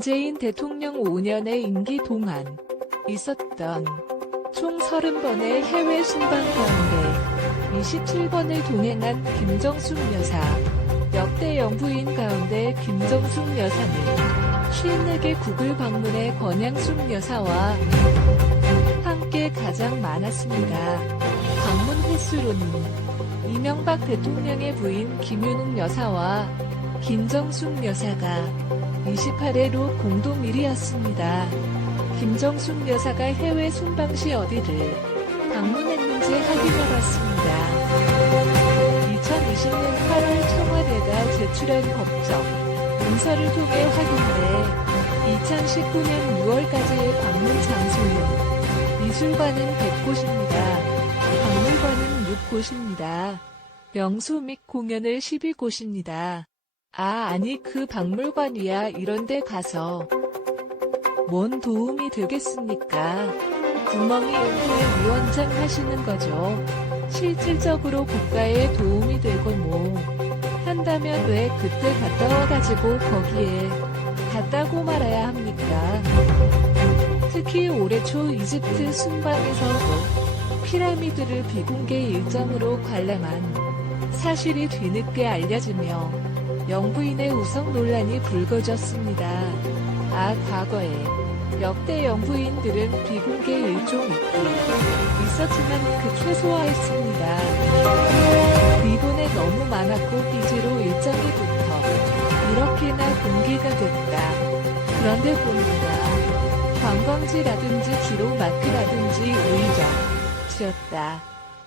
문재인 대통령 5년의 임기 동안 있었던 총 30번의 해외 순방 가운데 27번을 동행한 김정숙 여사, 역대 영부인 가운데 김정숙 여사는 54개국을 방문해 권양숙 여사와 함께 가장 많았습니다. 방문 횟수로는 이명박 대통령의 부인 김윤웅 여사와 김정숙 여사가 28회로 공동 1위였습니다. 김정숙 여사가 해외 순방 시 어디를 방문했는지 확인해봤습니다. 2020년 8월 청와대가 제출한 법적 문서를 통해 확인돼 2019년 6월까지의 방문 장소인 미술관은 100곳입니다. 박물관은 6곳입니다. 명소 및 공연을 12곳입니다. 아, 아니 그 박물관이야 이런데 가서 뭔 도움이 되겠습니까? 구멍이 연구의 위원장 하시는 거죠. 실질적으로 국가에 도움이 되고 뭐 한다면 왜 그때 갔다 와가지고 거기에 갔다고 말아야 합니까? 특히 올해 초 이집트 순방에서도 피라미드를 비공개 일정으로 관람한 사실이 뒤늦게 알려지며 영부인의 우성 논란이 불거졌습니다. 아, 과거에 역대 영부인들은 비공개 일종 있었지만 그 최소화했습니다. 리본에 너무 많았고 삐지로 일정이 붙어 이렇게나 공개가 됐다. 그런데 보니까 관광지라든지 주로 마트라든지 오히려 지었다.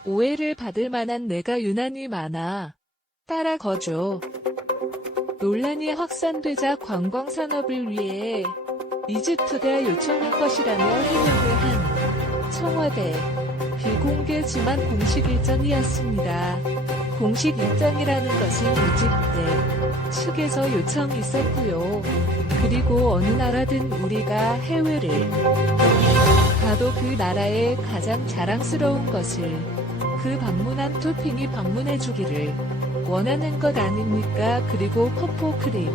오해를 받을 만한 내가 유난히 많아. 따라 거죠. 논란이 확산되자 관광산업을 위해 이집트가 요청한 것이라며 해명을 한 청와대 비공개지만 공식 일정이었습니다. 공식 일정이라는 것은 이집트 측에서 요청이 있었고요. 그리고 어느 나라든 우리가 해외를 가도 그 나라의 가장 자랑스러운 것을 그 방문한 토핑이 방문해주기를 원하는 것 아닙니까? 그리고 퍼포크림.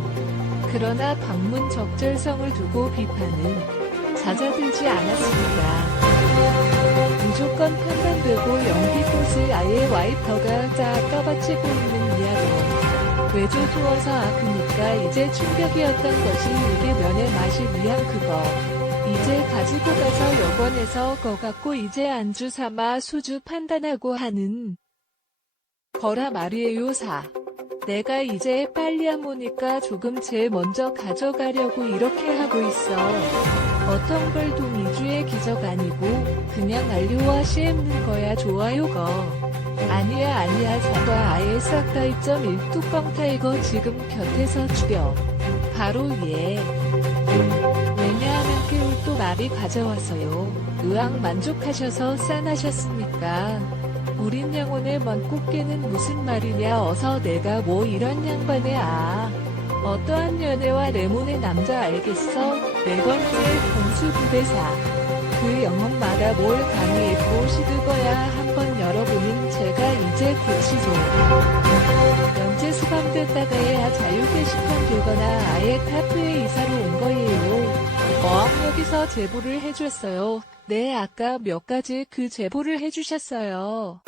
그러나 방문 적절성을 두고 비판은 잦아들지 않았습니다. 무조건 판단되고 연기꽃을 아예 와이퍼가 쫙 까받치고 있는 이하로 외조 두어서 아크니까 이제 충격이었던 것이 이게 면의 맛이 미안 그거. 이제 가지고 가서 여관에서 거 갖고 이제 안주 삼아 수주 판단하고 하는 거라 말이에요 사. 내가 이제 빨리 하모니까 조금 제일 먼저 가져가려고 이렇게 하고 있어. 어떤 걸 동이주의 기적 아니고 그냥 알료와 씌우는 거야 좋아요 거. 아니야 아니야 사과 아예 싹다 2.1뚜껑 타이거 지금 곁에서 죽여. 바로 얘. 왜냐하면 깨울 또 말이 가져와서요. 의왕 만족하셔서 싼하셨습니까? 우린 영혼의 먼 꽃게는 무슨 말이냐 어서 내가 뭐 이런 양반에 아. 어떠한 연애와 레몬의 남자 알겠어? 네 번째 공수부대사. 그 영혼마다 뭘 강의했고 시드거야 한번 여러분은 제가 이제 고치죠 연재 수감됐다가야 자유 게시판 되거나 아예 카페에 이사로 온 거예요 어항 여기서 제보를 해줬어요 네 아까 몇 가지 그 제보를 해주셨어요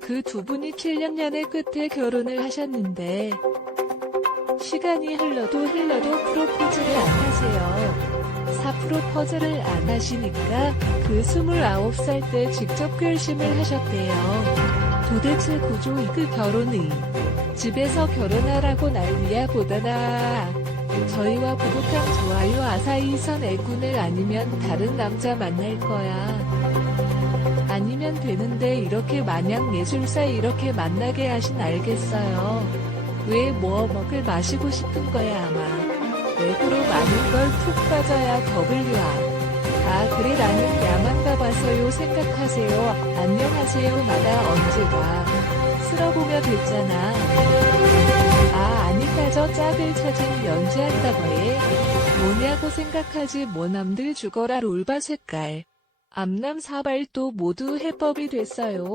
그 두 분이 7년년의 끝에 결혼을 하셨는데 시간이 흘러도 흘러도 프로포즈를 안 하세요. 사 프로포즈를 안 하시니까 그 29살 때 직접 결심을 하셨대요. 도대체 구조 그 결혼이 집에서 결혼하라고 난리야 보다나 저희와 부부탕 좋아요 아사히선 애군을 아니면 다른 남자 만날 거야. 아니면 되는데 이렇게 마냥 예술사 이렇게 만나게 하신 알겠어요. 왜 뭐 먹을 마시고 싶은 거야 아마. 외부로 많은 걸 푹 빠져야 W야. 아 그래 나는 야만 가봐서요 생각하세요. 안녕하세요 마다 언제 가. 쓸어보며 됐잖아. 아 짝을 찾은 연주한다고 해. 뭐냐고 생각하지 뭐 남들 죽어라 롤바 색깔. 암남 사발도 모두 해법이 됐어요.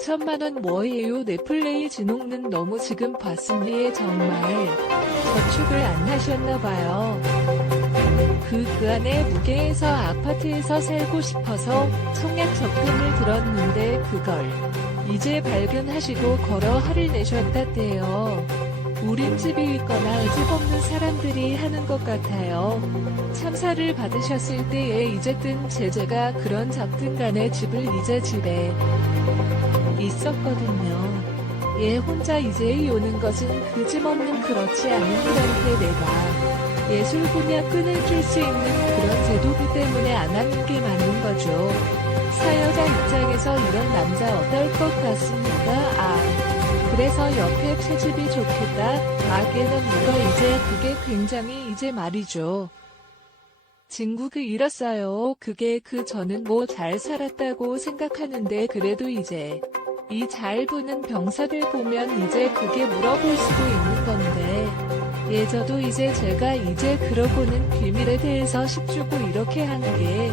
천만원 뭐예요 넷플레이 진홍는 너무 지금 봤으니 정말 저축을 안 하셨나봐요. 그, 그 안에 무게에서 아파트에서 살고 싶어서 청약 적금을 들었는데 그걸 이제 발견하시고 걸어 화를 내셨다대요. 우린 집이 있거나 집 없는 사람들이 하는 것 같아요. 참사를 받으셨을 때에 이제 뜬 제재가 그런 잡든 간에 집을 이제 집에 있었거든요. 얘 혼자 이제 오는 것은 그 집 없는 그렇지 않은 분한테 내가 예술 분야 끈을 줄수 있는 그런 제도기 때문에 안 하는 게 맞는 거죠. 사여자 입장에서 이런 남자 어떨 것 같습니까? 아, 그래서 옆에 채집이 좋겠다. 아게는 뭐가 이제 그게 굉장히 이제 말이죠. 진국을 잃었어요. 그게 그 저는 뭐 잘 살았다고 생각하는데 그래도 이제 이 잘 보는 병사들 보면 이제 그게 물어볼 수도 있는 건데 예 저도 이제 제가 이제 그러고는 비밀에 대해서 10주고 이렇게 하는 게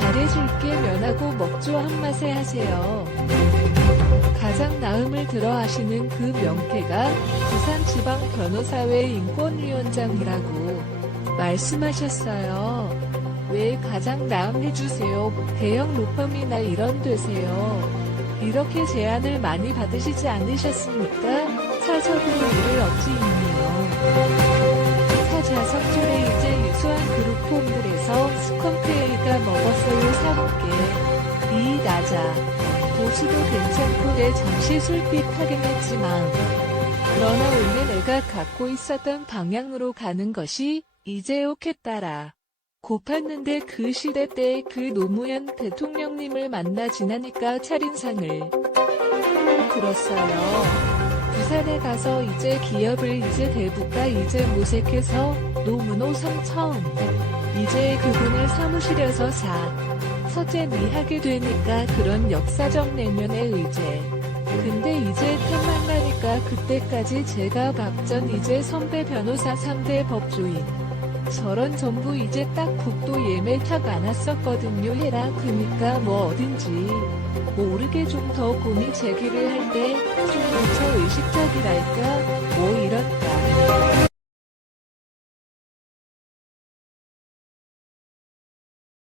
잘해줄게 면하고 먹죠 한 맛에 하세요. 나음을 들어 하시는 그 명태가 부산지방변호사회 인권위원장이라고 말씀하셨어요. 왜 가장 나음 해주세요. 대형 로펌이나 이런 되세요. 이렇게 제안을 많이 받으시지 않으셨습니까? 사석으로 일을 얻지 있네요. 사자석 줄에 이제 유수한 그룹홈들에서 스컴페이가 먹었어요 사먹게. 이 나자. 보수도 괜찮고 내 잠시 술빛하긴 했지만 그러나 원래 내가 갖고 있었던 방향으로 가는 것이 이제 오겠다라. 고팠는데 그 시대 때그 노무현 대통령님을 만나 지나니까 차린상을 들었어요. 부산에 가서 이제 기업을 이제 대부가 이제 모색해서 노무노 성청 이제 그분을 사무실에서 사 서재미하게 되니까 그런 역사적 내면의 의제. 근데 이제 틈만 나니까 그때까지 제가 박전 이제 선배 변호사 3대 법조인. 저런 전부 이제 딱 국도 예매 탁안 왔었거든요. 해라 그니까 뭐 어딘지. 모르게 좀 더 고민 제기를 할 때좀 미처 의식적이랄까? 뭐 이렇다